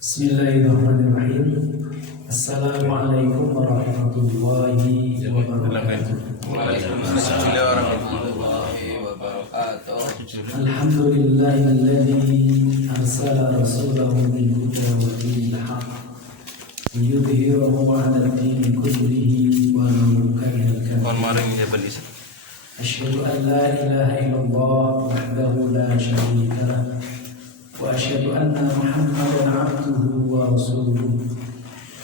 Bismillahirrahmanirrahim. Assalamualaikum warahmatullahi wabarakatuh. Waalaikumsalam warahmatullahi wabarakatuh. Alhamdulillahilladzi arsala rasulahu bil huda wa dinil haqq liyudhhirahu 'ala ad-dini kullihi wa law karihal kafirun. Asyhadu an la ilaha illallah wahdahu la syarika lah wa asyhadu anna Muhammadan 'abduhu wa rasuluh.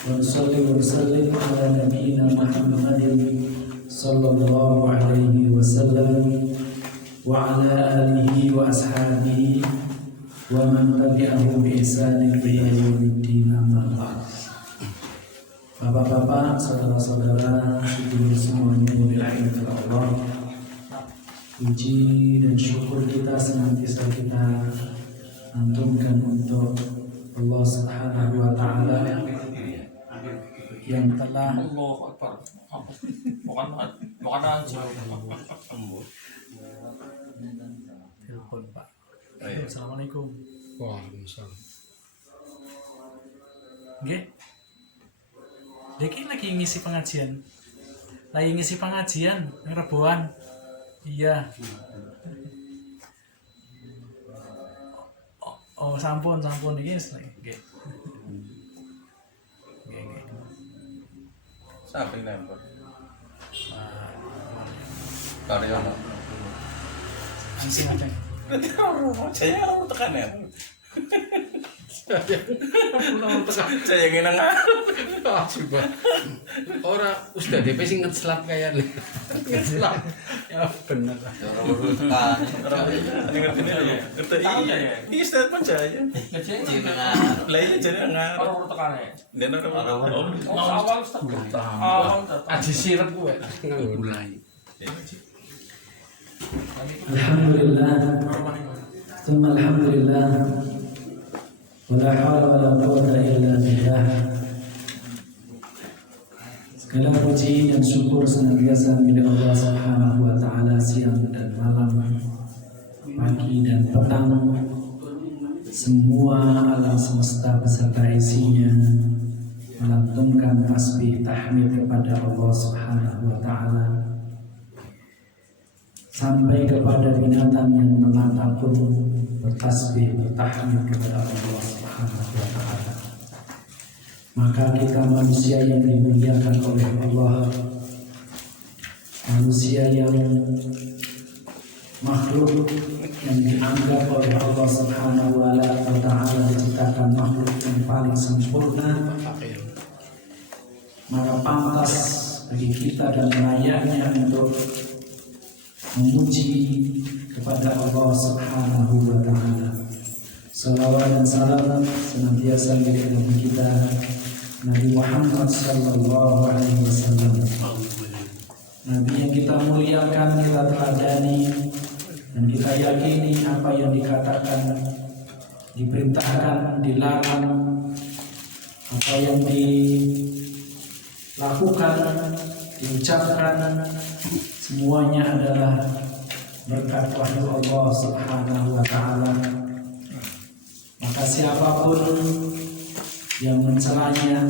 Wa nusalli wa nusallim ala nabiyyina Muhammadin sallallahu alaihi wasallam wa ala alihi wa ashabihi wa man tabi'ahu bi ihsanin ila yaumiddin, amma ba'd. Bapak-bapak, saudara-saudara, sedulur semuanya yang dirahmati Allah, puji dan syukur kita senantiasa kita antumkan untuk Allah Subhanahu wa taala yang telah telepon Pak. Assalamualaikum. Waalaikumsalam. Nggih. Deki lagi ngisi pengajian. Lagi ngisi pengajian Reboan. Iya. Oh, sampun iki nggih. Nggih. Sampai nempel. Wah. Karyono. Ansing aja. Saya orang tekan ya. Saya yang nang. Coba. Ora Ustaz DP sing ngeslap kaya nih. Ngeslap. Ya bener. Orang tekan. Ini ngerti ya. Ngerti iya. Iya Ustaz percaya. Lah iya jadi nang. Orang tekan ya. Dan orang. Awal Ustaz. Awal datang. Aji sirep kuwe nganggo mulai. Alhamdulillah. Tsumma alhamdulillah. Wala haula wala quwwata illa billah. Segala puji dan syukur senantiasa milik Allah Subhanahu wa taala, siang dan malam, pagi dan petang. Semua alam semesta beserta isinya melantunkan tasbih tahmid kepada Allah Subhanahu wa taala. Sampai kepada binatang yang melata pun bertasbih bertahmid kepada Allah Subhanahu wa taala. Maka kita manusia yang dimuliakan oleh Allah, manusia yang makhluk yang dianggap oleh Allah Subhanahu wa taala diciptakan makhluk yang paling sempurna, maka pantas bagi kita dan layaknya untuk memuji kepada Allah Subhanahu wa taala. Salawat dan salam senantiasa milik Nabi kita Nabi Muhammad sallallahu alaihi wasallam. Nabi yang kita muliakan, kita teladani, dan kita yakini apa yang dikatakan, diperintahkan, dilarang, apa yang dilakukan, diucapkan, semuanya adalah berkat wahyu Allah Subhanahu wa taala. Maka siapapun yang mencelanya,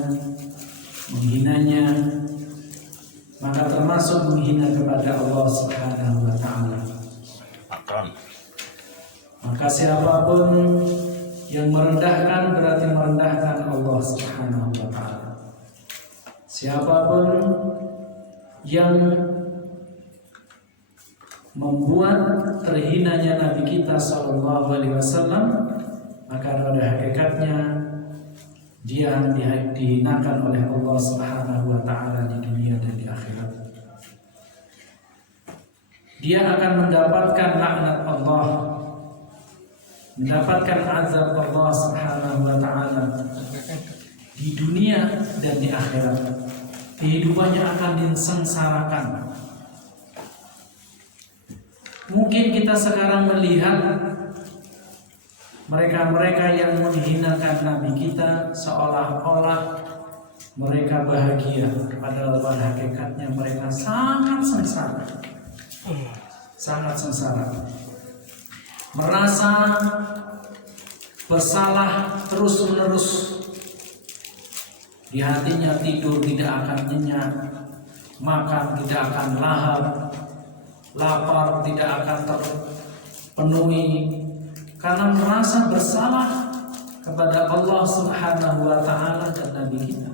menghinanya, maka termasuk menghina kepada Allah Subhanahu wa taala. Maka siapapun yang merendahkan berarti merendahkan Allah Subhanahu wa taala. Siapapun yang membuat terhinanya Nabi kita sallallahu alaihi wasallam, maka pada hakikatnya dia dihinakan oleh Allah Subhanahu wa taala di dunia dan di akhirat. Dia akan mendapatkan laknat Allah, mendapatkan azab Allah Subhanahu wa taala di dunia dan di akhirat. Kehidupannya akan disengsarakan. Mungkin kita sekarang melihat mereka-mereka yang menghinakan Nabi kita seolah-olah mereka bahagia, padahal pada hakikatnya mereka sangat sengsara. Sangat sengsara. Merasa bersalah terus-menerus. Di hatinya tidur tidak akan nyenyak, makan tidak akan lahap, lapar tidak akan terpenuhi, karena merasa bersalah kepada Allah Subhanahu wa Ta'ala dan Nabi kita.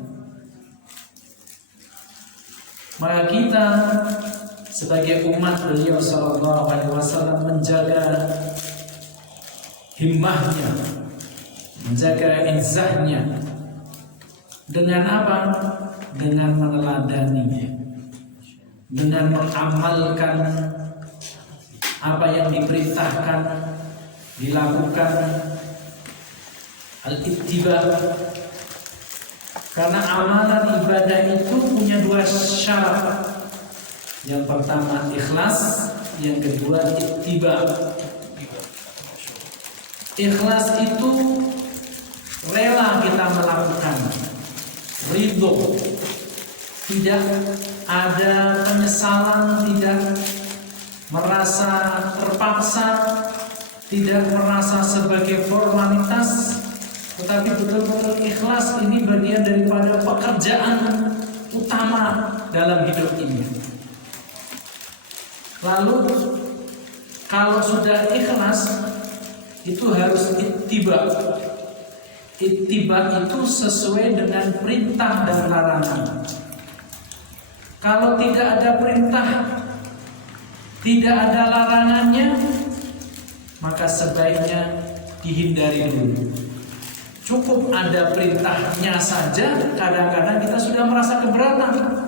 Maka kita sebagai umat beliau sallallahu alaihi wasallam menjaga himmahnya, menjaga izzahnya dengan apa? Dengan meneladaninya, dengan mengamalkan apa yang diperintahkan, dilakukan, al-ittiba. Karena amalan ibadah itu punya dua syarat. Yang pertama ikhlas, yang kedua ittiba. Ikhlas itu rela kita melakukan, ridho, tidak ada penyesalan, tidak merasa terpaksa, tidak merasa sebagai formalitas, tetapi betul-betul ikhlas. Ini bagian daripada pekerjaan utama dalam hidup ini. Lalu kalau sudah ikhlas itu harus ittiba. Ittiba itu sesuai dengan perintah dan larangan. Kalau tidak ada perintah, tidak ada larangannya, maka sebaiknya dihindari dulu. Cukup ada perintahnya saja, kadang-kadang kita sudah merasa keberatan.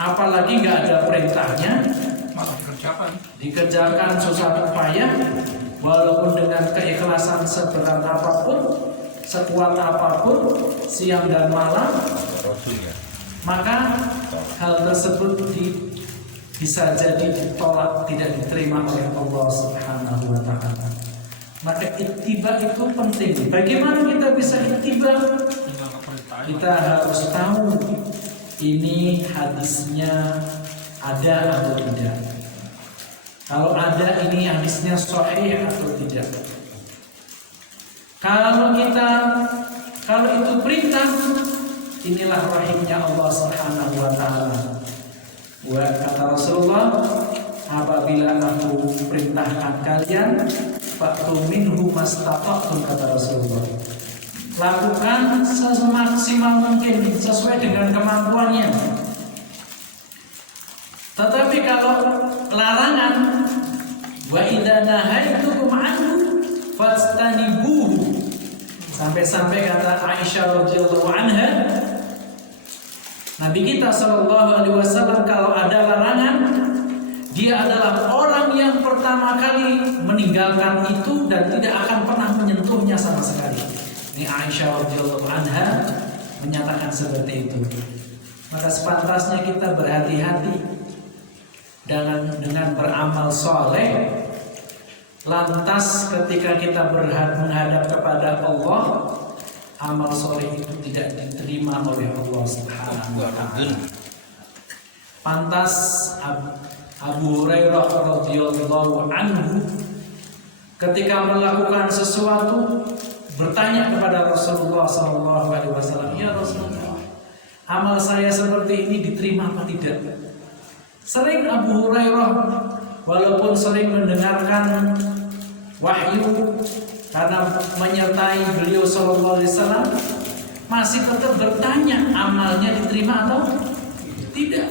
Apalagi nggak ada perintahnya, malah dikerjakan susah payah, walaupun dengan keikhlasan seberat apapun, sekuat apapun, siang dan malam, maka hal tersebut bisa jadi ditolak, tidak diterima oleh Allah Subhanahu wa Ta'ala. Maka ittiba itu penting. Bagaimana kita bisa ittiba? Kita harus tahu ini hadisnya ada atau tidak. Kalau ada, ini hadisnya sahih atau tidak. Kalau itu perintah, inilah rahimnya Allah Subhanahu wa Ta'ala. Kata Rasulullah, apabila aku perintahkan kalian, fa'tu minhu mastata'tum, kata Rasulullah. Lakukan semaksimal mungkin sesuai dengan kemampuannya. Tetapi kalau larangan, wa idza nahaitukum anhu fastanibuhu, sampai-sampai kata Aisyah radhiyallahu anha, Nabi kita sallallahu alaihi wasallam kalau ada larangan, dia adalah orang yang pertama kali meninggalkan itu dan tidak akan pernah menyentuhnya sama sekali. Ini Aisyah radhiyallahu anha menyatakan seperti itu. Maka sepantasnya kita berhati-hati dengan beramal soleh. Lantas ketika kita menghadap kepada Allah, amal soleh itu tidak diterima oleh Allah Subhanahu wa Ta'ala. Pantas Abu Hurairah radhiyallahu anhu ketika melakukan sesuatu bertanya kepada Rasulullah SAW, ya Rasulullah, amal saya seperti ini diterima apa tidak? Sering Abu Hurairah walaupun sering mendengarkan wahyu karena menyertai beliau SAW, masih tetap bertanya amalnya diterima atau tidak.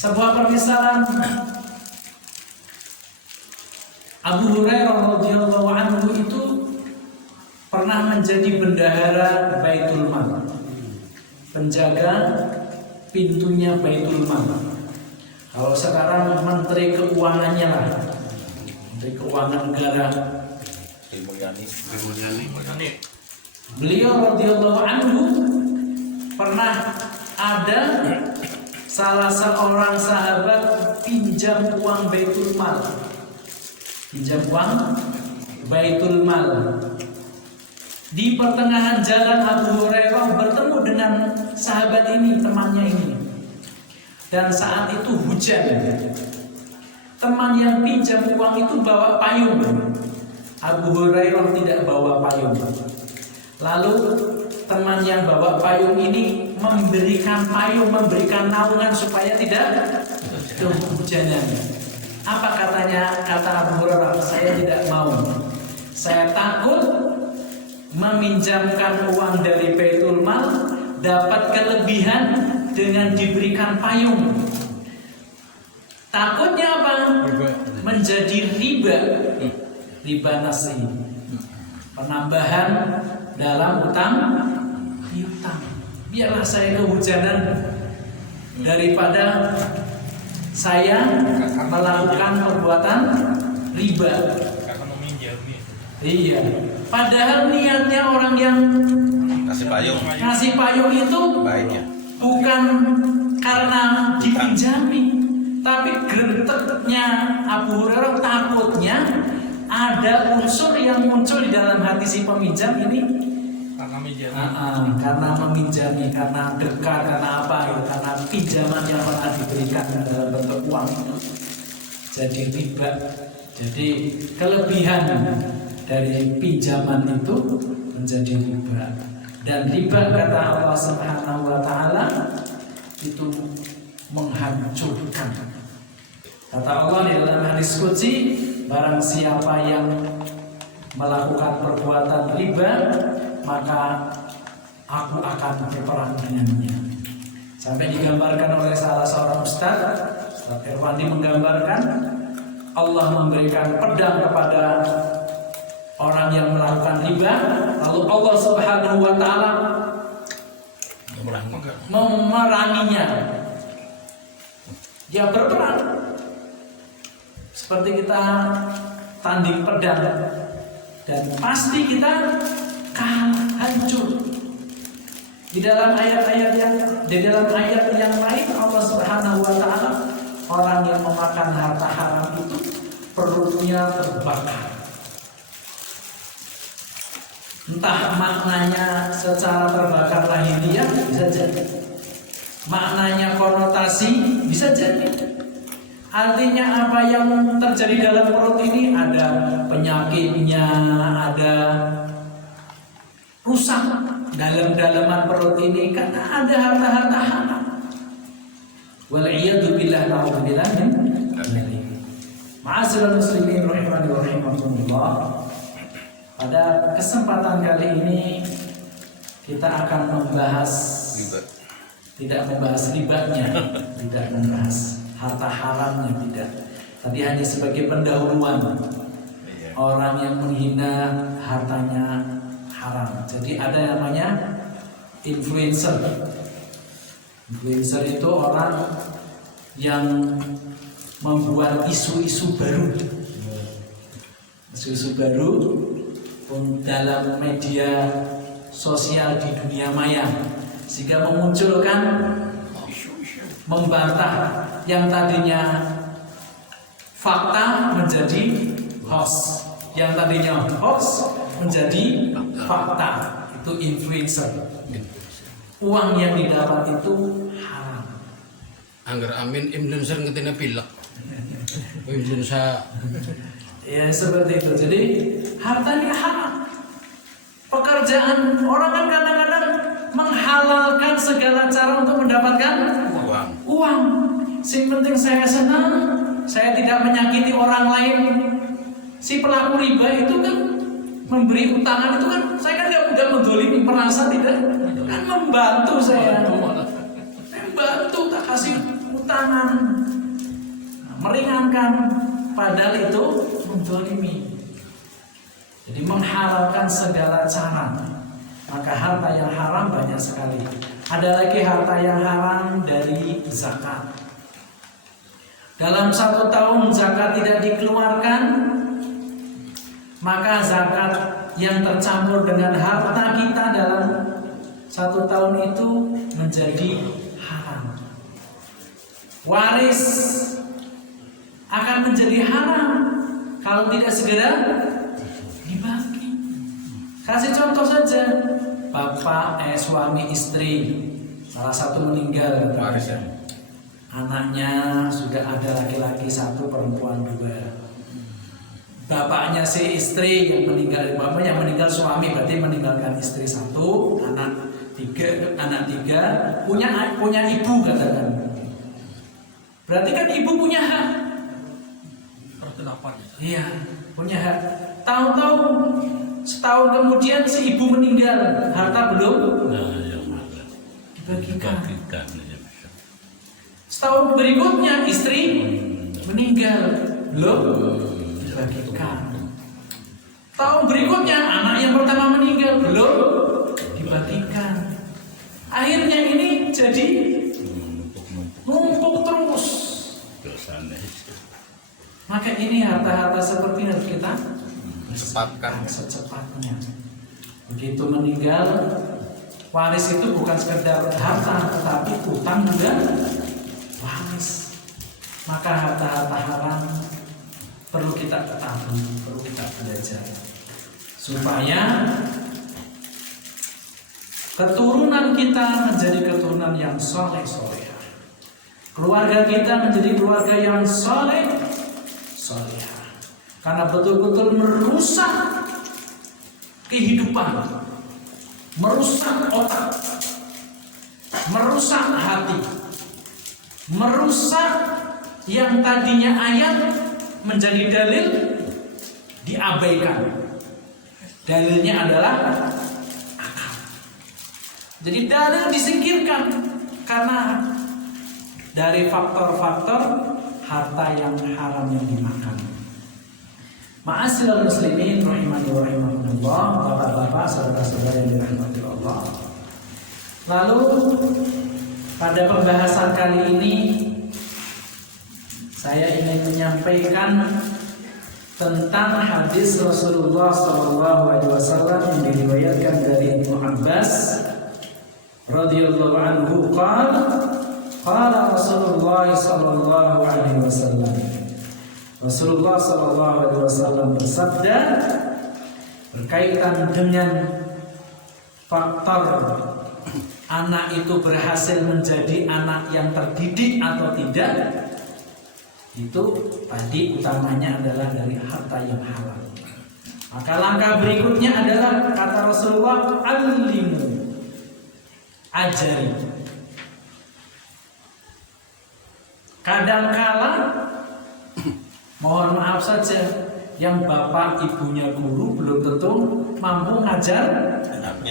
Sebuah permisalan, Abu Hurairah radhiyallahu anhu itu pernah menjadi bendahara Baitul Mal, penjaga pintunya Baitul Mal. Kalau sekarang menteri keuangannya lah, menteri keuangan negara. Beliau radhiyallahu anhu pernah ada salah seorang sahabat pinjam uang Baitul Mal. Pinjam uang Baitul Mal. Di pertengahan jalan Abu Hurairah bertemu dengan sahabat ini, temannya ini. Dan saat itu hujan. Teman yang pinjam uang itu bawa payung. Abu Hurairah tidak bawa payung. Lalu teman yang bawa payung ini memberikan payung, memberikan naungan supaya tidak kehujanan. Apa katanya? Kata Abu Hurairah, saya tidak mau. Saya takut meminjamkan uang dari Baitul Mal dapat kelebihan dengan diberikan payung. Takutnya apa? Menjadi riba nasi, penambahan dalam utang piutang. Biarlah saya kehujanan daripada saya melakukan perbuatan riba. Karena meminjam nih. Iya. Padahal niatnya orang yang ngasih payung itu baiknya bukan karena dipinjami, tapi gregetnya Abu Hurairah takutnya ada unsur yang muncul di dalam hati si peminjam ini Karena meminjam. karena meminjami, karena dekat, karena apa ya, karena pinjaman yang pernah diberikan dalam bentuk uang itu jadi riba. Jadi kelebihan dari pinjaman itu menjadi riba. Dan riba kata Allah Subhanahu wa taala itu menghancurkan. Kata Allah di dalam hadis qudsi, barang siapa yang melakukan perbuatan riba, maka aku akan berperang dengannya. Sampai digambarkan oleh salah seorang Ustaz Irwandi menggambarkan Allah memberikan pedang kepada orang yang melakukan riba, lalu Allah Subhanahu wa taala memeranginya. Dia berperang seperti kita tanding pedang, dan pasti kita kalah, hancur. Di dalam ayat yang lain Allah Subhanahu wa taala, orang yang memakan harta haram itu perutnya terbakar. Entah maknanya secara terbakar lahiriah bisa jadi, maknanya konotasi bisa jadi. Artinya apa yang terjadi dalam perut ini, ada penyakitnya, ada rusak dalam-dalaman perut ini karena ada harta-harta haram. Wal'iyadu billah, na'udzubillah min dzalik. Ma'asyiral muslimin rahimani wa rahimakumullah. Pada kesempatan kali ini kita akan membahas tidak membahas ribanya, tidak membahas harta haramnya, tidak. Tadi hanya sebagai pendahuluan orang yang menghina hartanya haram. Jadi ada namanya influencer. Influencer itu orang yang membuat isu-isu baru. Isu-isu baru dalam media sosial di dunia maya, sehingga memunculkan, membantah yang tadinya fakta menjadi hoax, yang tadinya hoax menjadi fakta. Itu influencer. Uang yang didapat itu haram. Angger amin influencer ngetina pilek. Influencer Ya seperti itu. Jadi hartanya haram. Pekerjaan orang kan kadang-kadang menghalalkan segala cara untuk mendapatkan uang. Sing penting saya senang, saya tidak menyakiti orang lain. Si pelaku riba itu kan memberi utangan itu kan, saya kan tidak mendolimi, merasa tidak, kan membantu saya. Membantu, tak kasih utangan, meringankan, padahal itu mendolimi. Jadi menghalalkan segala cara. Maka harta yang haram banyak sekali. Ada lagi harta yang haram dari zakat. Dalam 1 tahun zakat tidak dikeluarkan, maka zakat yang tercampur dengan harta kita dalam 1 tahun itu menjadi haram. Waris akan menjadi haram kalau tidak segera dibagi. Kasih contoh saja, suami istri, salah satu meninggal, anaknya sudah ada laki-laki 1, perempuan 2. bapaknya si istri yang meninggal, bapaknya yang meninggal suami berarti meninggalkan istri 1, anak 3, punya ibu katakan. Berarti kan ibu punya hak. Iya, punya hak. Tahu-tahu setahun kemudian si ibu meninggal, harta belum dibagikan. Setahun berikutnya istri meninggal, belum dibagikan. Tahun berikutnya anak yang pertama meninggal, belum dibagikan. Akhirnya ini jadi numpuk terus. Maka ini harta-harta seperti harus kita Cepatkan. secepatnya. Begitu meninggal, waris itu bukan sekedar harta, tetapi utang juga waris. Maka harta-harta haram perlu kita ketahui, perlu kita belajar supaya keturunan kita menjadi keturunan yang soleh-soleh, keluarga kita menjadi keluarga yang soleh-soleh, karena betul-betul merusak kehidupan, merusak otak, merusak hati, merusak yang tadinya ayat menjadi dalil diabaikan. Dalilnya adalah akal. Jadi dalil disingkirkan karena dari faktor-faktor harta yang haram yang dimakan. Ma'asyiral muslimin rahimani wa rahimakumullah, bapak-bapak, saudara-saudara yang dirahmati Allah. Lalu pada pembahasan kali ini saya ingin menyampaikan tentang hadis Rasulullah SAW yang diriwayatkan dari Ibnu Abbas radhiyallahu anhu qala Rasulullah sallallahu alaihi wasallam. Rasulullah sallallahu alaihi wasallam bersabda berkaitan dengan faktor anak itu berhasil menjadi anak yang terdidik atau tidak. Itu tadi utamanya adalah dari harta yang halal. Maka langkah berikutnya adalah kata Rasulullah, alimu, ajari. Kadangkala mohon maaf saja, yang bapak ibunya guru belum tentu mampu ngajar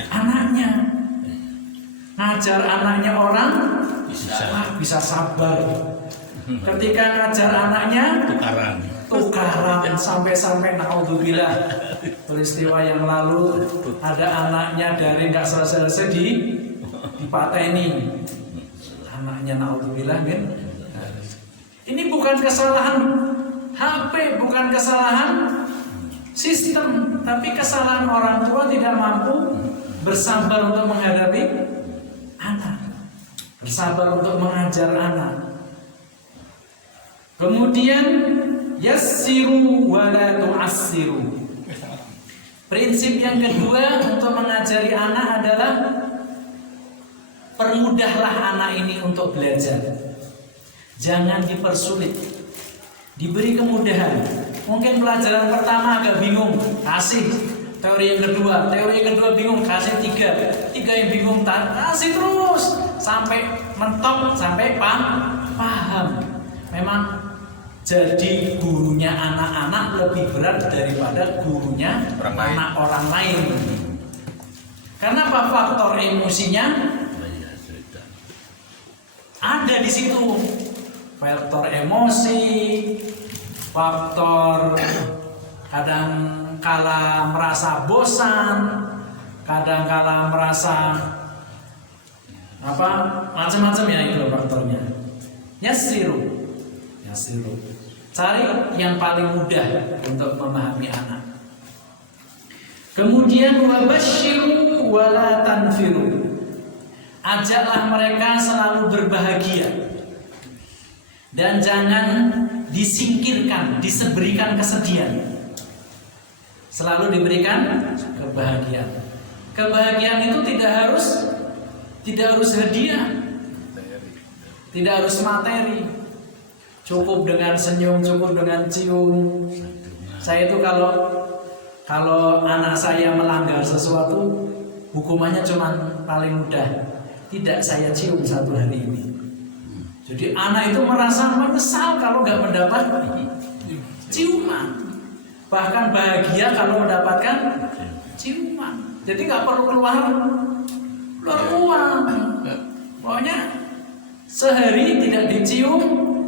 anaknya. Ngajar anaknya orang bisa sabar. Ketika ngajar anaknya tukaran sampai naudzubillah. Peristiwa yang lalu ada anaknya dari nggak selesai dipateni. Anaknya naudzubillah kan. Ini bukan kesalahan HP, bukan kesalahan sistem, tapi kesalahan orang tua tidak mampu bersabar untuk menghadapi anak, bersabar untuk mengajar anak. Kemudian yassiru wa la tu'assiru. Prinsip yang kedua untuk mengajari anak adalah permudahlah anak ini untuk belajar. Jangan dipersulit. Diberi kemudahan. Mungkin pelajaran pertama agak bingung, kasih teori yang kedua bingung, kasih tiga yang bingung, kasih terus sampai mentok, sampai paham. Memang jadi gurunya anak-anak lebih berat daripada gurunya anak orang lain. Karena apa? Faktor emosinya ada di situ. Faktor emosi, faktor kadang kala merasa bosan, kadang kala merasa macam-macam ya itu faktornya. Yassiru. Cari yang paling mudah untuk memahami anak. Kemudian wabashiru wala tanfiru. Ajaklah mereka selalu berbahagia dan jangan disingkirkan, diseberikan kesedihan. Selalu diberikan kebahagiaan. Kebahagiaan itu tidak harus hadiah, tidak harus materi. Cukup dengan senyum, cukup dengan cium, Saya itu kalau anak saya melanggar sesuatu, hukumannya cuma paling mudah, tidak saya cium 1 hari ini. Jadi anak itu merasa menyesal kalau nggak mendapat ciuman, bahkan bahagia kalau mendapatkan ciuman. Jadi nggak perlu keluar uang. Pokoknya sehari tidak dicium,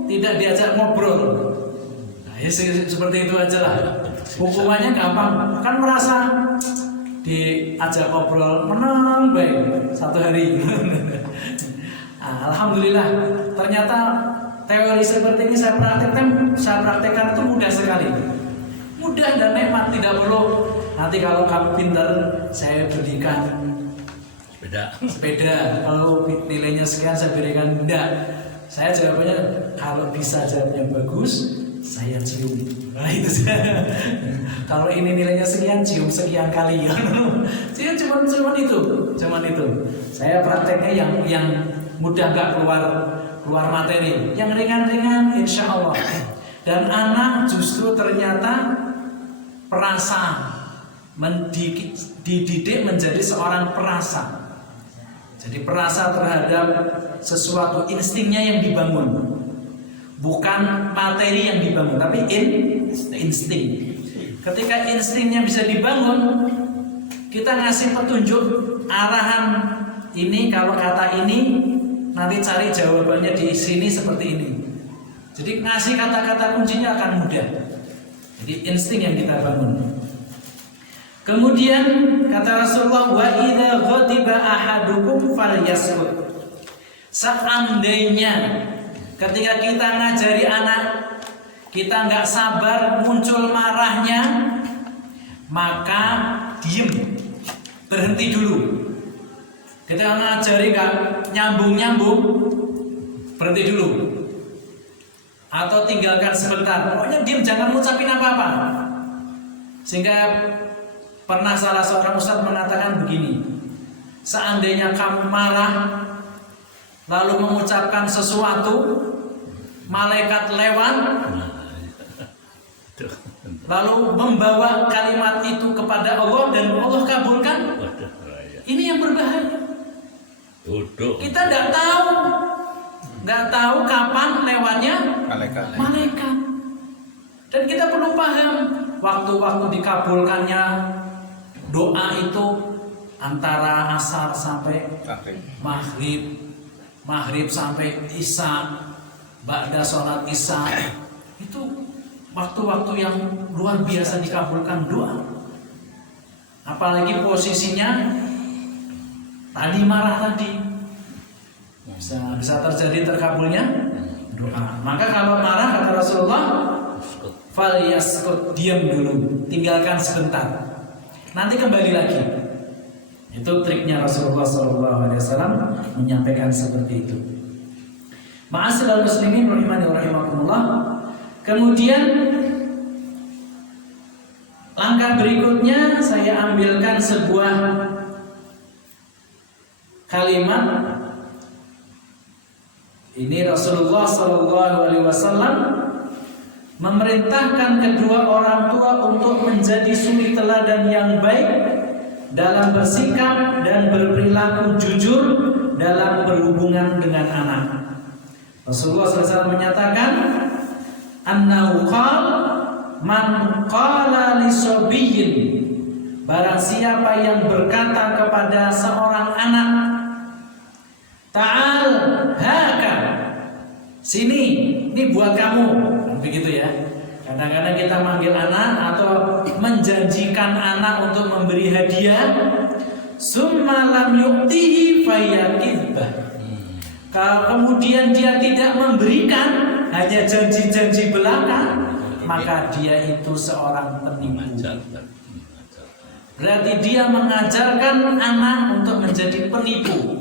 tidak diajak ngobrol. Nah, ya seperti itu aja lah. Hukumannya gampang. Kan merasa diajak ngobrol menang baik 1 hari. Nah, alhamdulillah. Ternyata teori seperti ini saya praktekkan itu mudah sekali. Mudah dan nikmat, tidak perlu. Nanti kalau kamu pintar, saya berikan sepeda. Kalau nilainya sekian saya berikan, enggak. Saya jawabannya kalau bisa jawabnya bagus, saya cium. Nah itu saya. Kalau ini nilainya sekian, cium sekian kali. Cium cuman itu. Saya prakteknya yang mudah, nggak keluar materi. Yang ringan-ringan, insya Allah. Dan anak justru ternyata perasa, dididik menjadi seorang perasa. Jadi perasa terhadap sesuatu, instingnya yang dibangun, bukan materi yang dibangun, tapi insting. Ketika instingnya bisa dibangun, kita ngasih petunjuk arahan ini, kalau kata ini nanti cari jawabannya di sini seperti ini. Jadi ngasih kata-kata kuncinya akan mudah. Jadi insting yang kita bangun. Kemudian kata Rasulullah, wa idza ghadiba ahadukum falyaskut. Seandainya ketika kita ngajari anak, kita nggak sabar muncul marahnya, maka diem, berhenti dulu. Kita ngajari nggak nyambung, berhenti dulu. Atau tinggalkan sebentar. Pokoknya diem, jangan ngucapin apa-apa. Sehingga pernah salah seorang ustadz mengatakan begini, seandainya kamu marah lalu mengucapkan sesuatu, malaikat lewat lalu membawa kalimat itu kepada Allah dan Allah kabulkan, ini yang berbahaya. Kita nggak tahu kapan lewatnya malaikat. Dan kita perlu paham waktu-waktu dikabulkannya doa itu antara asar sampai maghrib sampai isya, ba'da sholat isya, itu waktu-waktu yang luar biasa dikabulkan doa. Apalagi posisinya tadi marah tadi, bisa terjadi terkabulnya doa. Maka kalau marah, kata Rasulullah, falyaskut, diam dulu, tinggalkan sebentar. Nanti kembali lagi. Itu triknya Rasulullah SAW menyampaikan seperti itu. Ma'asyiral muslimin rahimani wa rahimakumullah. Kemudian langkah berikutnya saya ambilkan sebuah kalimat. Ini Rasulullah SAW memerintahkan kedua orang tua untuk menjadi suri teladan yang baik dalam bersikap dan berperilaku jujur dalam berhubungan dengan anak. Rasulullah SAW menyatakan, annahu qala man qala li sabiyyin, barang siapa yang berkata kepada seorang anak, ta'al haka, sini, ini buat kamu. Begitu ya. Kadang-kadang kita manggil anak atau menjanjikan anak untuk memberi hadiah, summa lam yu'tihi fayakidbah. Kalau kemudian dia tidak memberikan, hanya janji-janji belaka, maka dia itu seorang penipu. Berarti dia mengajarkan anak untuk menjadi penipu.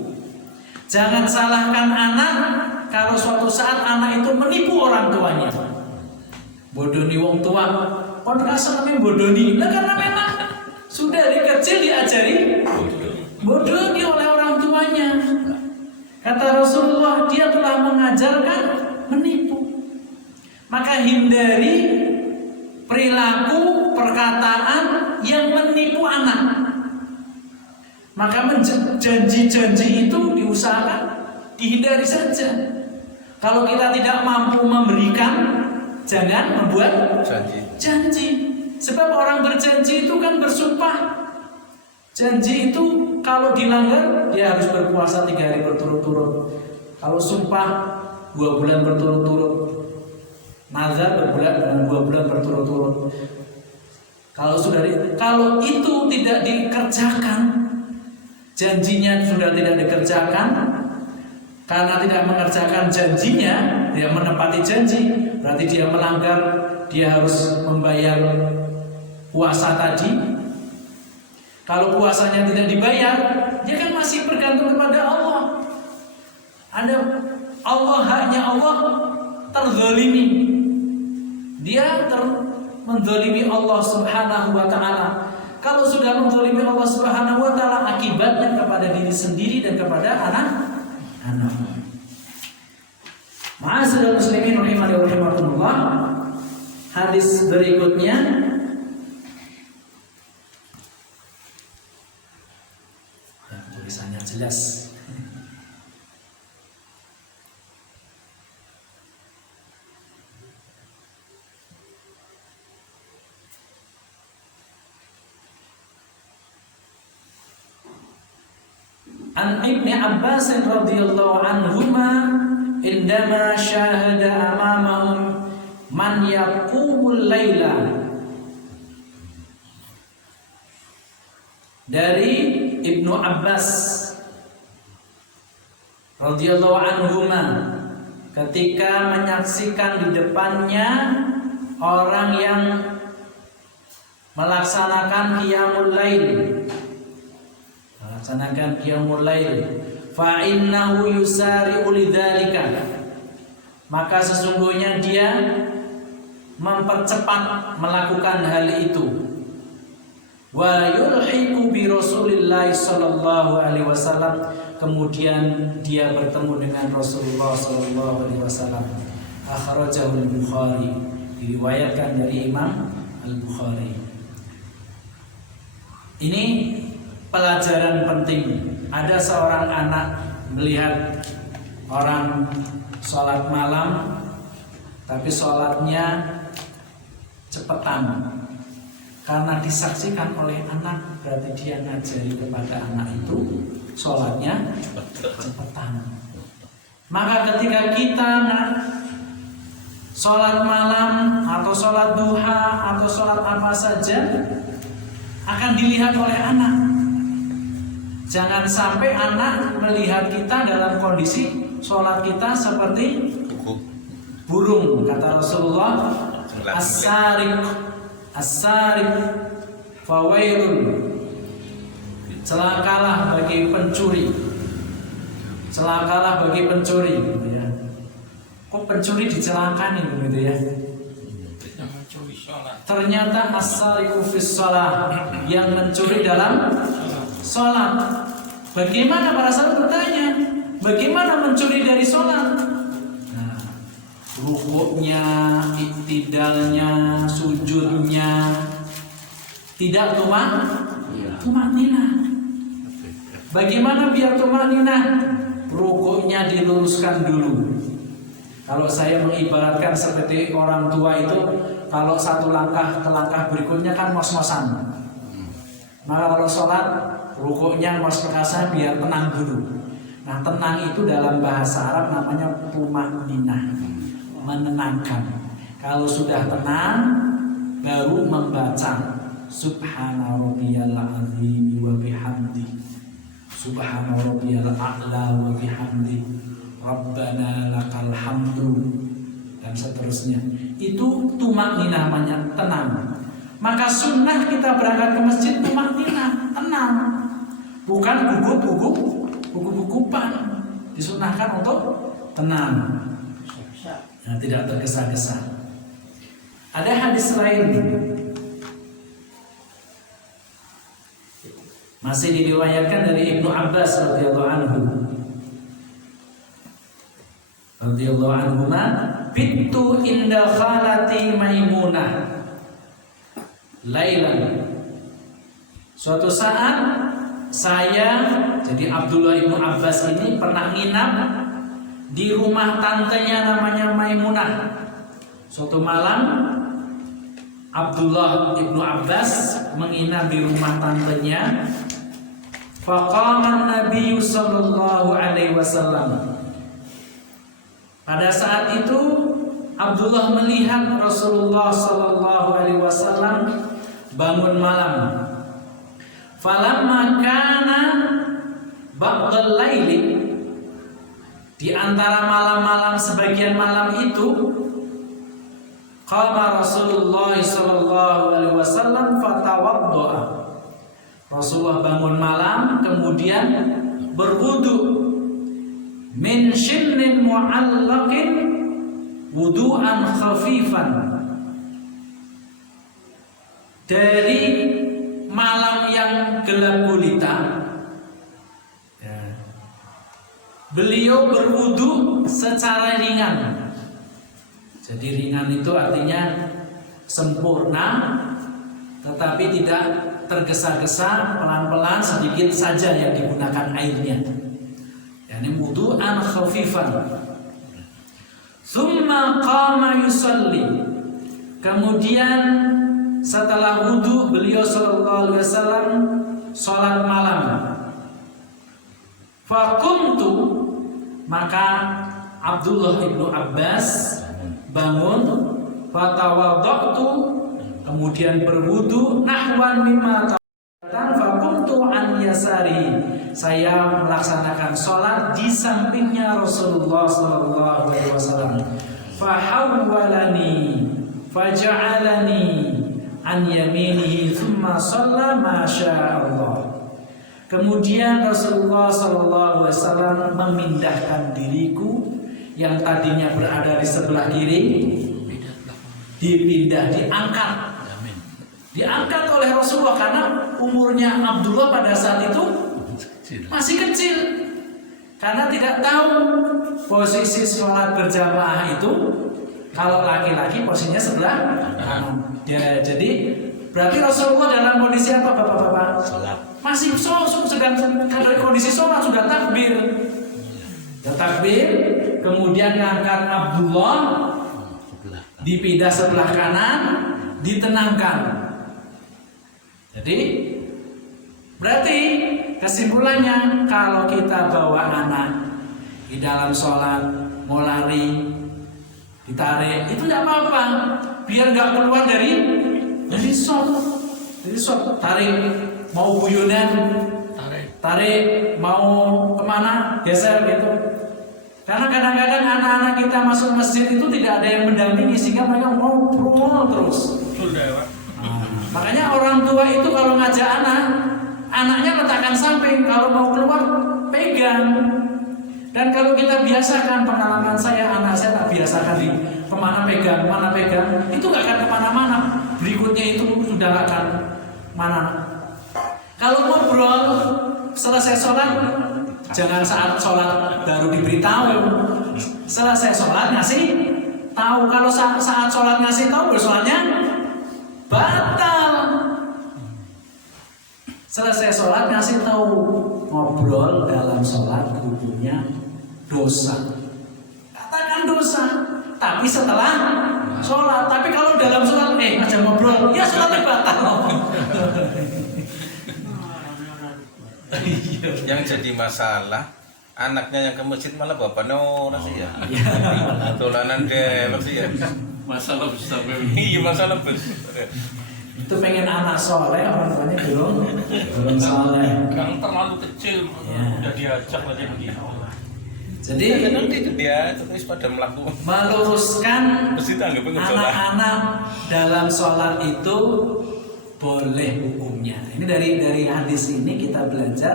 Jangan salahkan anak kalau suatu saat anak itu menipu orang tuanya. Bodoni wong tua, kon rasa namanya bodoni. Nah karena memang sudah dari kecil diajari bodoni oleh orang tuanya. Kata Rasulullah, dia telah mengajarkan menipu. Maka hindari perilaku perkataan yang menipu anak. Maka janji-janji itu diusahakan dihindari saja. Kalau kita tidak mampu memberikan, jangan membuat janji. Sebab orang berjanji itu kan bersumpah. Janji itu kalau dilanggar, dia harus berpuasa 3 hari berturut-turut. Kalau sumpah 2 bulan berturut-turut, nazar berbulan 2 bulan berturut-turut. Kalau itu tidak dikerjakan, janjinya sudah tidak dikerjakan, karena tidak mengerjakan janjinya, dia menepati janji, berarti dia melanggar, dia harus membayar puasa tadi. Kalau puasanya tidak dibayar, dia kan masih bergantung kepada Allah. Hanya Allah terzalimi. Dia menzalimi Allah Subhanahu wa taala. Kalau sudah menzalimi Allah Subhanahu wa taala, akibatnya kepada diri sendiri dan kepada anak-anak. Ma'asyiral muslimin rahimani wa rahimakumullah. Hadis berikutnya tulisannya jelas. An Ibnu Abbas radhiyallahu anhuma indama syahada amamahum man yaqumul laila. Dari Ibnu Abbas radhiyallahu anhuma ketika menyaksikan di depannya orang yang melaksanakan qiyamul lail, fa innahu yusari'u lidzalika, maka sesungguhnya dia mempercepat melakukan hal itu. Wa yulhiqu bi Rasulillah sallallahu alaihi wasallam, kemudian dia bertemu dengan Rasulullah sallallahu alaihi wasallam. Akhrajahu al-Bukhari, diriwayatkan dari Imam Al-Bukhari. Ini pelajaran penting. Ada seorang anak melihat orang sholat malam, tapi sholatnya cepetan. Karena disaksikan oleh anak, berarti dia ngajari kepada anak itu sholatnya cepetan. Maka ketika kita sholat malam atau sholat duha atau sholat apa saja, akan dilihat oleh anak. Jangan sampai anak melihat kita dalam kondisi sholat kita seperti burung. Kata Rasulullah, as-sariq fawailun, celakalah bagi pencuri, celakalah bagi pencuri. Kok pencuri dicelakain gitu ya? Ternyata as-sariqu fis shalah, yang mencuri dalam sholat. Bagaimana para sahabat bertanya, bagaimana mencuri dari sholat? Nah, rukuknya, iktidalnya, sujudnya tidak tumanina. Bagaimana biar tumanina? Rukuknya diluruskan dulu. Kalau saya mengibaratkan seperti orang tua itu, kalau satu langkah ke langkah berikutnya kan mos-mosan. Maka kalau sholat, rukuknya mos-mosan biar tenang dulu. Nah, tenang itu dalam bahasa Arab namanya tumanina, menenangkan. Kalau sudah tenang, baru membaca Subhana rabbiyal azim wa bihamdi, Subhana rabbiyal a'la wa bihamdi, Rabbana lakal hamdu, dan seterusnya. Itu tumanina namanya, tenang. Maka sunnah kita berangkat ke masjid tumanina, tenang. Bukan gugup-gugupan. Disunnahkan untuk tenang. Nah, tidak tergesa-gesa. Ada hadis lain, masih diriwayatkan dari Ibnu Abbas radhiyallahu anhuma, bittu inda khalati Maimunah. lailan. Suatu saat saya, jadi Abdullah ibnu Abbas ini pernah nginap di rumah tantenya namanya Maimunah. Suatu malam Abdullah ibnu Abbas menginap di rumah tantenya. Faqama Nabi sallallahu alaihi wasallam. Pada saat itu Abdullah melihat Rasulullah sallallahu alaihi wasallam bangun malam. Falamma kana ba'dal laili, di antara malam-malam sebagian malam itu, qama Rasulullah sallallahu alaihi wasallam fatawaddoa. Rasulullah bangun malam kemudian berwudu min shinnin mu'allaqin wudu'an khafifan, dari malam yang gelap gulita ya, beliau berwudu secara ringan. Jadi ringan itu artinya sempurna, tetapi tidak tergesa-gesa, pelan-pelan sedikit saja yang digunakan airnya. Yani wudu'an khafifan. Tsumma qama yusalli. Kemudian setelah wudu beliau sallallahu alaihi wasallam salat malam. Faqumtu, maka Abdullah ibnu Abbas bangun, fatawaddatu, kemudian berwudu, nahwan mimma ta'atan, faqumtu an yasari, saya melaksanakan salat di sampingnya Rasulullah sallallahu alaihi wasallam. Fahawwalani faja'alani an yaminihi thumma shalla ma sya'allah. Kemudian Rasulullah sallallahu alaihi wasallam memindahkan diriku yang tadinya berada di sebelah kiri, diangkat oleh Rasulullah, karena umurnya Abdullah pada saat itu masih kecil, karena tidak tahu posisi sholat berjamaah itu. Kalau laki-laki posisinya sebelah kanan. Ya, jadi berarti Rasulullah dalam kondisi apa, bapak-bapak? Masih sedang kondisi sholat, sudah takbir. Ya, takbir, kemudian ngangkat Abdullah, dipindah sebelah kanan, ditenangkan. Jadi berarti kesimpulannya, kalau kita bawa anak di dalam sholat mau lari, ditarik, itu tidak apa-apa, biar nggak keluar dari shot. Tarik, mau guyonan, tarik, mau kemana, geser gitu. Karena kadang-kadang anak-anak kita masuk masjid itu tidak ada yang mendampingi, sehingga mereka ngobrol terus. Makanya orang tua itu kalau ngajak anaknya letakkan samping, kalau mau keluar pegang. Dan kalau kita biasakan, pengalaman saya, anak saya tak biasakan di kemana pegang, itu nggak akan kemana-mana. Berikutnya itu sudah nggak akan mana. Kalau ngobrol selesai sholat, jangan saat sholat baru diberitahu. Selesai sholat ngasih tahu. Kalau saat sholat ngasih tahu, sholatnya batal. Selesai sholat ngasih tahu, ngobrol dalam sholat hukumnya dosa. Katakan dosa, tapi setelah sholat. Tapi kalau dalam sholat aja ngobrol, ya sholatnya batal. Yang jadi masalah anaknya yang ke masjid malah bapaknya orang sih ya. Tolanan deh sih ya. Masalah besar. Iya, masalah besar. Itu pengen anak soleh, orang tuanya belum soleh. Yang terlalu kecil Ya. udah diajak aja begitu. Jadi nanti itu dia terus pada melakukan meluruskan mesti tanggap sholat. anak-anak dalam sholat itu boleh hukumnya. Ini dari hadis ini kita belajar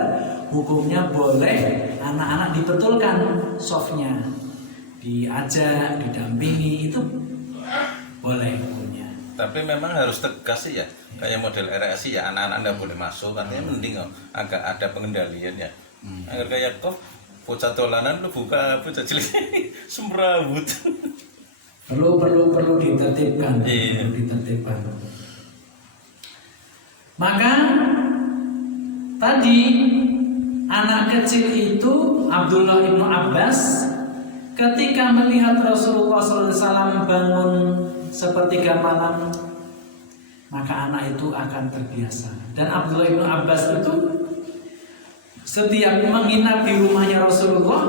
hukumnya boleh anak-anak dibetulkan softnya, diajak, didampingi, itu boleh hukumnya. Tapi memang harus tegas sih ya, kayak model RSI ya, anak-anak nggak boleh masuk, katanya mending agak ada pengendalian ya. Agar kayak kok bocah tolanan lu buka bocah cilik semrawut. Perlu ditertibkan, Iya. perlu ditertibkan. Maka tadi anak kecil itu Abdullah ibnu Abbas ketika melihat Rasulullah SAW bangun sepertiga malam, maka anak itu akan terbiasa. Dan Abdullah ibnu Abbas itu setiap menginap di rumahnya Rasulullah,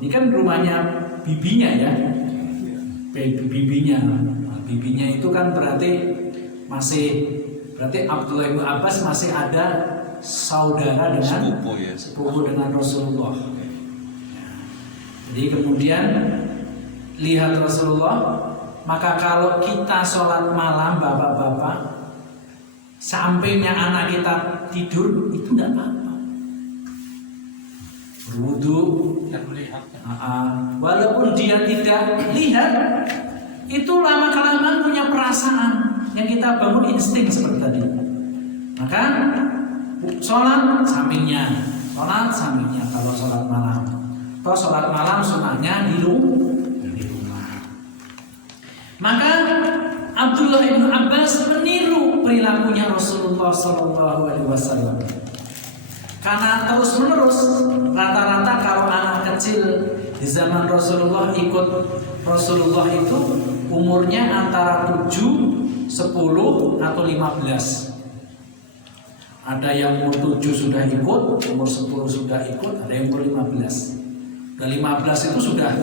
ini kan rumahnya bibinya ya, bibinya itu kan berarti Abdullah ibnu Abbas masih ada saudara dengan sepupu dengan Rasulullah. Jadi kemudian lihat Rasulullah, maka kalau kita sholat malam bapak-bapak, sampainya anak kita tidur itu tidak apa-apa, berwudu, walaupun dia tidak lihat, itu lama-kelamaan punya perasaan yang kita bangun insting seperti tadi. Maka sholat sampingnya kalau sholat malam. Atau sholat malam sunnahnya di rumah. Maka Abdullah ibnu Abbas meniru perilakunya Rasulullah SAW. Karena terus menerus rata-rata kalau anak kecil di zaman Rasulullah ikut Rasulullah itu umurnya antara 7, 10 atau 15. Ada yang umur 7 sudah ikut, umur 10 sudah ikut, ada yang umur 15. Udah 15 itu sudah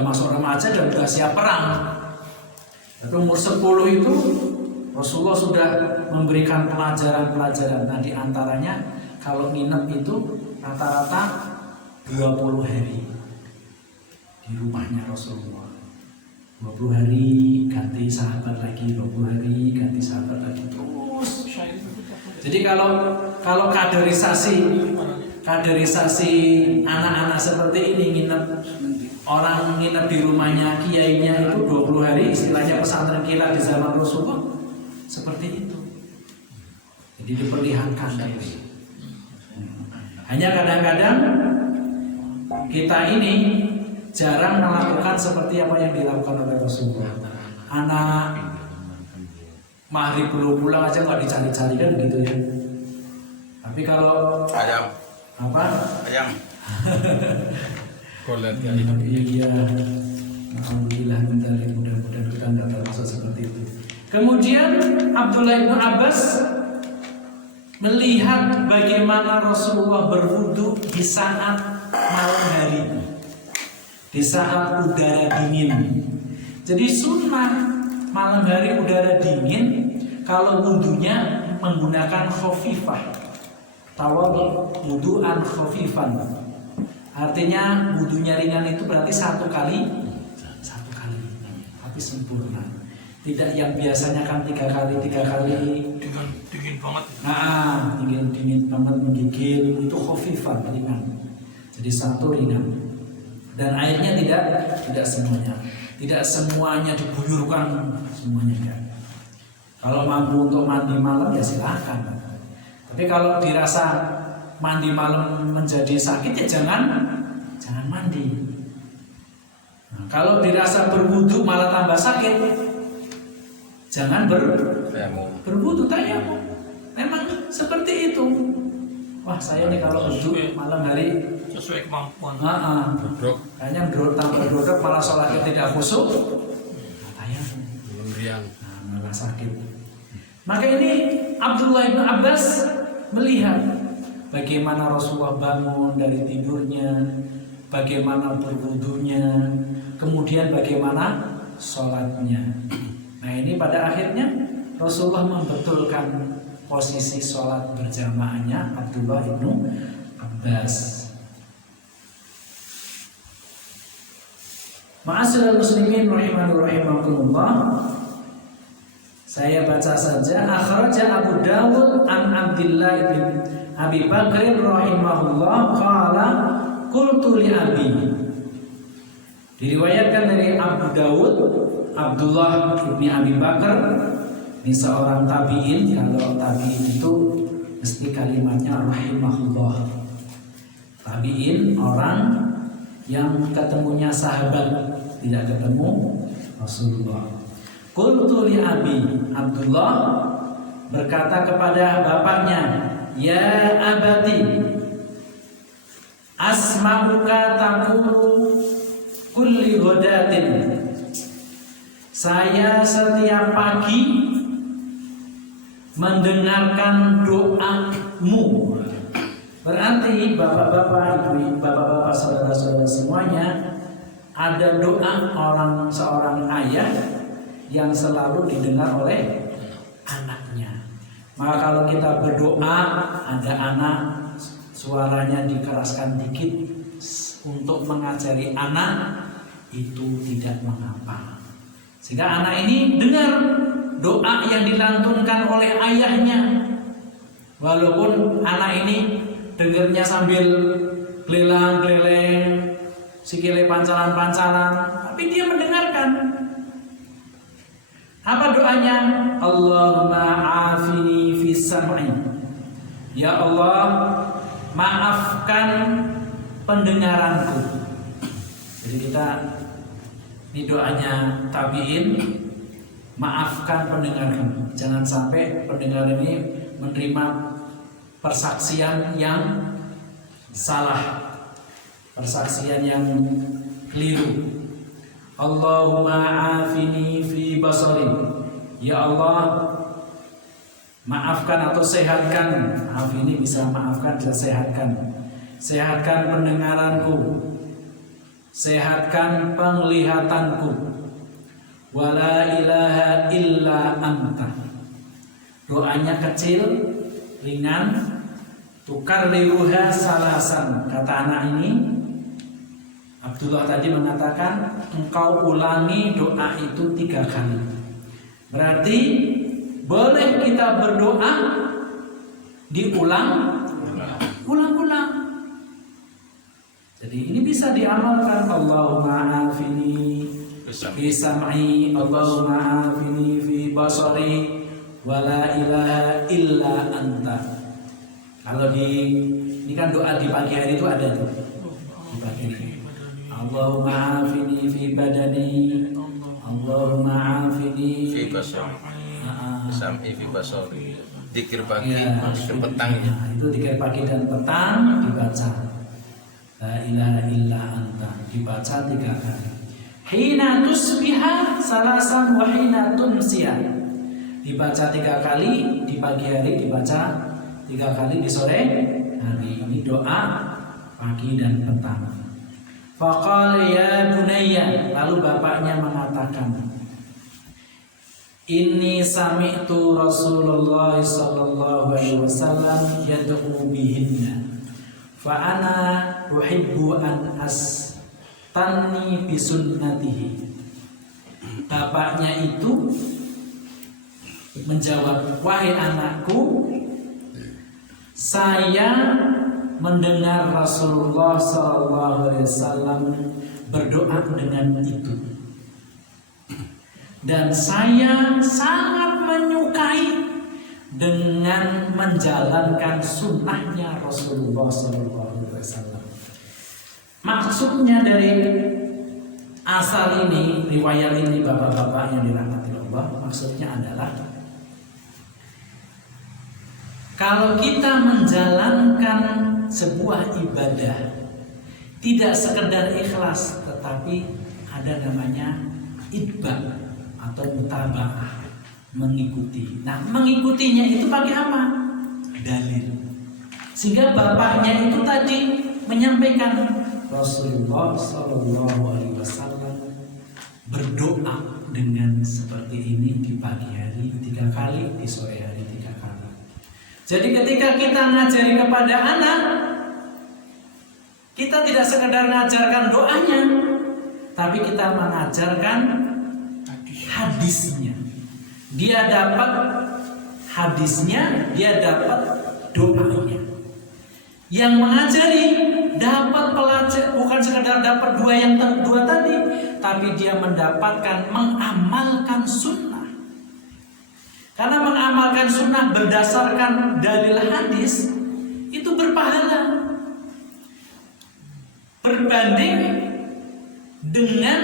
masuk remaja dan sudah siap perang. Tapi umur 10 itu Rasulullah sudah memberikan pelajaran-pelajaran. Nah, di antaranya kalau nginep itu rata-rata 20 hari di rumahnya Rasulullah. 20 hari ganti sahabat lagi, 20 hari ganti sahabat lagi, terus. Jadi kalau kaderisasi anak-anak seperti ini orang nginep di rumahnya kiainya itu 20 hari, istilahnya pesantren kilat di zaman Rasulullah seperti itu. Jadi diperlihatkan terus. Hanya kadang-kadang kita ini jarang melakukan seperti apa yang dilakukan oleh Rasulullah. Anak maghrib belum pulang aja nggak dicari-cari kan gitu ya. Tapi kalau ayam iya, alhamdulillah, mudah-mudahan kita tidak termasuk seperti itu. Kemudian Abdullah bin Abbas melihat bagaimana Rasulullah berwudu di saat malam hari, di saat udara dingin. Jadi sunnah malam hari udara dingin kalau wudunya menggunakan khafifah. Tawadhu wudu'an khafifan. Artinya wudunya ringan itu berarti satu kali, tapi sempurna. Tidak yang biasanya kan 3 kali. Dingin banget. Dingin banget menggigil, itu khafifan, ringan. Jadi satu ringan. Dan airnya tidak semuanya diguyurkan semuanya kan. Kalau mampu untuk mandi malam ya silakan. Tapi kalau dirasa mandi malam menjadi sakit ya jangan mandi. Nah, kalau dirasa berwudu malah tambah sakit, jangan berwudu tayamum. Memang seperti itu. Wah, saya nih kalau wudu malam hari sesuai kemampuan. Kayaknya tambah drodok malah sholatnya tidak khusyuk. Tayamum. Malah sakit. Maka ini Abdullah bin Abbas melihat bagaimana Rasulullah bangun dari tidurnya, bagaimana berwudunya, kemudian bagaimana sholatnya. Nah, ini pada akhirnya Rasulullah membetulkan posisi sholat berjamaahnya Abdullah bin Abbas. Ma'asyiral muslimin rahimani wa rahimakumullah. Saya baca saja. Akhraja Abu Dawud an Abdillah bin Abi Bakr rahimahullah qala qultu li Abi. Diriwayatkan dari Abu Dawud, Abdullah bin Abi Bakr, ini seorang tabi'in. Kalau tabi'in itu mesti kalimatnya rahimahullah. Tabi'in orang yang ketemunya sahabat, tidak ketemu Rasulullah. Qultu li Abi, Abdullah berkata kepada bapaknya, "Ya abati, asma'uka taqulu kulli ghadatin." Saya setiap pagi mendengarkan doamu. Berarti bapak-bapak, ibu, bapak-bapak, saudara-saudara semuanya, ada doa seorang ayah yang selalu didengar oleh anaknya. Maka kalau kita berdoa, ada anak, suaranya dikeraskan dikit untuk mengajari anak, itu tidak mengapa. Sehingga anak ini dengar doa yang dilantunkan oleh ayahnya. Walaupun anak ini dengarnya sambil keliling-keliling, sikile pancalan-pancalan, tapi dia mendengarkan. Apa doanya? Allahumma afini fis sam'i. Ya Allah, maafkan pendengaranku. Jadi kita, ini doanya tabi'in, maafkan pendengaranku. Jangan sampai pendengar ini menerima persaksian yang salah, persaksian yang keliru. Allahumma afini fi basari. Ya Allah, maafkan atau sehatkan. Afini bisa maafkan, bisa sehatkan. Sehatkan pendengaranku, sehatkan penglihatanku. Wala ilaha illa anta. Doanya kecil, ringan. Tukar liruha salasan. Kata anak ini, Abdullah tadi mengatakan, engkau ulangi doa itu 3 kali. Berarti boleh kita berdoa ulang. Jadi ini bisa diamalkan. Allahumma afini fi sam'i, Allahumma afini fi basari, wala ilaha illa anta. Kalau ini kan doa di pagi hari itu ada tuh. Di pagi hari. Allahumma afini fi badani, Allahumma afini fi basari, sam'i fi basari. Dikir pagi, dikir petang ya. Itu dikir pagi dan petang dibaca. La ilaha illa anta, dibaca 3 kali. Hina tusbiha salasan wa hina tumsiya. Dibaca 3 kali di pagi hari, dibaca 3 kali di sore hari. Ini doa pagi dan petang. Faqala ya bunayya, lalu bapaknya mengatakan, inni sami'tu Rasulullah sallallahu alaihi wasallam yad'u bihinna fa ana uhibbu an astanni bi sunnatihi. Bapaknya itu menjawab, wahai anakku, saya mendengar Rasulullah SAW berdoa dengan itu, dan saya sangat menyukai dengan menjalankan sunnahnya Rasulullah SAW. Maksudnya dari asal ini, riwayat ini, bapak-bapak yang dirahmati Allah, maksudnya adalah kalau kita menjalankan sebuah ibadah tidak sekedar ikhlas, tetapi ada namanya itba atau mutaba'ah, mengikuti. Nah, mengikutinya itu pakai apa? Dalil. Sehingga bapaknya itu tadi menyampaikan Rasulullah SAW berdoa dengan seperti ini di pagi hari 3 kali, di sore hari 3 kali. Jadi ketika kita ngajari kepada anak, kita tidak sekedar mengajarkan doanya, tapi kita mengajarkan hadisnya. Dia dapat hadisnya, dia dapat doanya. Yang mengajari dapat pelajar, bukan sekedar dapat dua tadi, tapi dia mendapatkan mengamalkan sunnah. Karena mengamalkan sunnah berdasarkan dalil hadis itu berpahala, berbanding dengan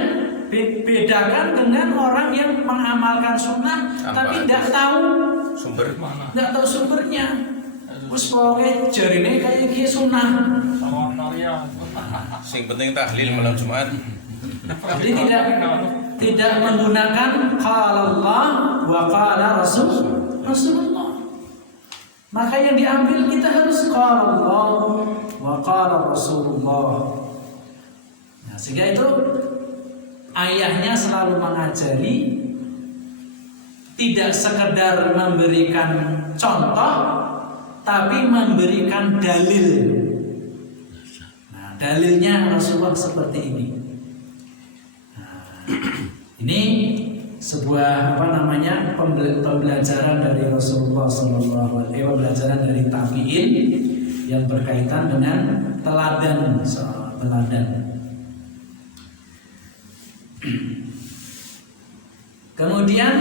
bedakan dengan orang yang mengamalkan sunnah tapi tidak tahu Sumber Mana? tidak tahu sumbernya. Terus pokoknya jarine kayak gini sunnah. Sama Naria. sing penting tahlil malam Jumat. Jadi tidak menggunakan qala Allah wa qala Rasulullah. Maka yang diambil kita harus qala Allah wa qala Rasulullah. Nah, sehingga itu ayahnya selalu mengajari tidak sekedar memberikan contoh tapi memberikan dalil. Nah, dalilnya Rasulullah seperti ini. Nah, ini sebuah pembelajaran dari Rasulullah SAW, pembelajaran dari tabi'in yang berkaitan dengan teladan. Kemudian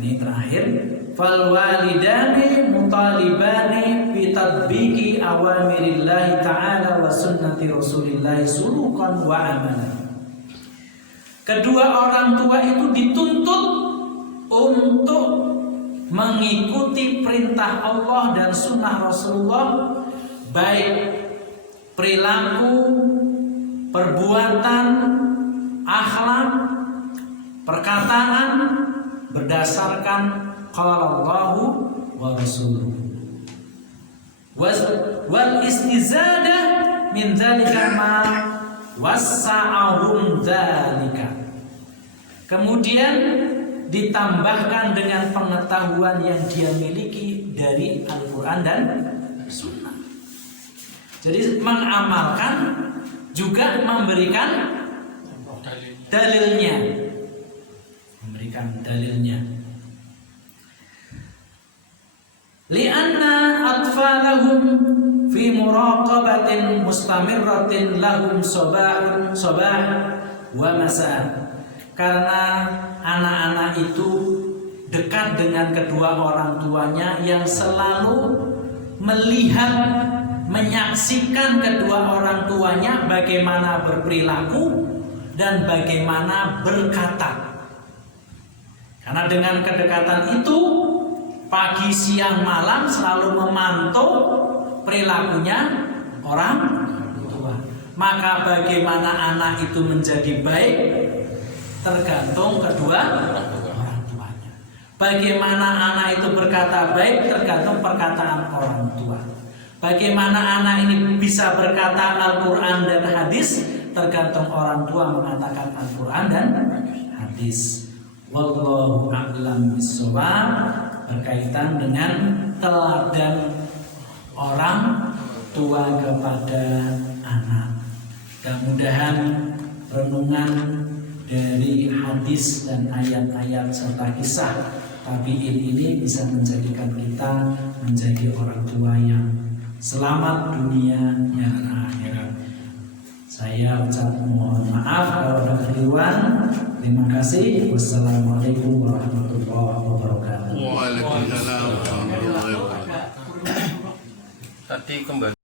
ini terakhir, fal walidani mutalibani bi tatbiqi awamirillahi ta'ala wa sunnati Rasulillah sulukan wa amalan. Kedua orang tua itu dituntut untuk mengikuti perintah Allah dan sunnah Rasulullah, baik perilaku, perbuatan, akhlak, perkataan berdasarkan qala Allahu wa rasuluhu. Wal istizadah min dzalika ma wassa'ahum dzalika. Kemudian ditambahkan dengan pengetahuan yang dia miliki dari Al-Qur'an dan Sunnah. Jadi mengamalkan juga memberikan dalilnya. Memberikan dalilnya. Li'anna atfalahum fi muraqabatin mustamirratin lahum sabah wa masa. Karena anak-anak itu dekat dengan kedua orang tuanya yang selalu melihat, menyaksikan kedua orang tuanya bagaimana berperilaku dan bagaimana berkata. Karena dengan kedekatan itu pagi, siang, malam selalu memantau perilakunya orang tua. Maka bagaimana anak itu menjadi baik tergantung kedua orang tuanya. Bagaimana anak itu berkata baik tergantung perkataan orang tua. Bagaimana anak ini bisa berkata Al-Quran dan hadis tergantung orang tua mengatakan Al-Quran dan hadis. Wallahu a'lam bishawab, berkaitan dengan teladan orang tua kepada anak. Mudah-mudahan renungan dari hadis dan ayat-ayat serta kisah tabi'in ini bisa menjadikan kita menjadi orang tua yang selamat dunia dan akhirat. Saya ucap mohon maaf kalau ada keliruan. Terima kasih. Wassalamualaikum warahmatullahi wabarakatuh. Waalaikumsalam warahmatullahi wabarakatuh. Tadi kembali